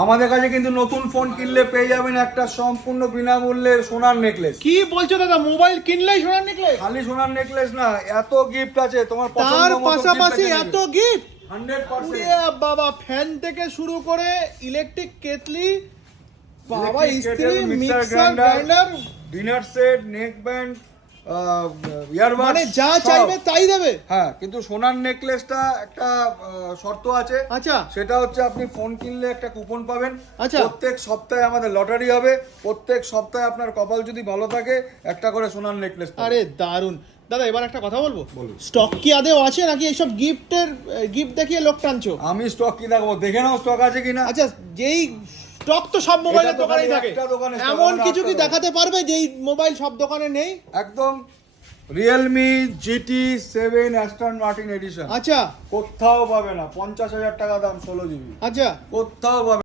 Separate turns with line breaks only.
আমাদের কাছে কিন্তু নতুন ফোন কিনলে পেয়ে যাবেন একটা সম্পূর্ণ বিনামূল্যের সোনার নেকলেস
কি বলছো দাদা? মোবাইল কিনলেই সোনার নেকলেস
খালি সোনার নেকলেস না এত গিফট আছে তোমার
তার পাশাপাশি এত গিফট
হান্ড্রেড
বাবা ফ্যান থেকে শুরু করে ইলেকট্রিক কেতলি বাবা ইস্ত্রি mixer grinder
dinner set neck band
মানে যা চাইবে তাই দেবে।
হ্যাঁ কিন্তু সোনার নেকলেসটা একটা শর্ত আছে।
আচ্ছা।
সেটা হচ্ছে আপনি ফোন কিনলে একটা কুপন পাবেন।
আচ্ছা।
প্রত্যেক সপ্তাহে আমাদের লটারি হবে। প্রত্যেক সপ্তাহে আপনার কপাল যদি ভালো থাকে একটা করে সোনার নেকলেস
আরে দারুণ দাদা এবার একটা কথা বলব? স্টক কি আদেও আছে নাকি এইসব গিফটের গিফট দেখিয়ে লোক টানছো?
আমি স্টক কি দেখব? দেখে নাও স্টক আছে কিনা।
আচ্ছা যেই স্টক তো সব মোবাইলের দোকানেই থাকে। এমন কিছু কি দেখাতে পারবে যেই মোবাইল সব দোকানে নেই?
একদম Realme GT seven Aston Martin edition
আচ্ছা।
কোথাও পাবে না পঞ্চাশ হাজার টাকা দাম ষোলো জিবি
আচ্ছা।
কোথাও পাবে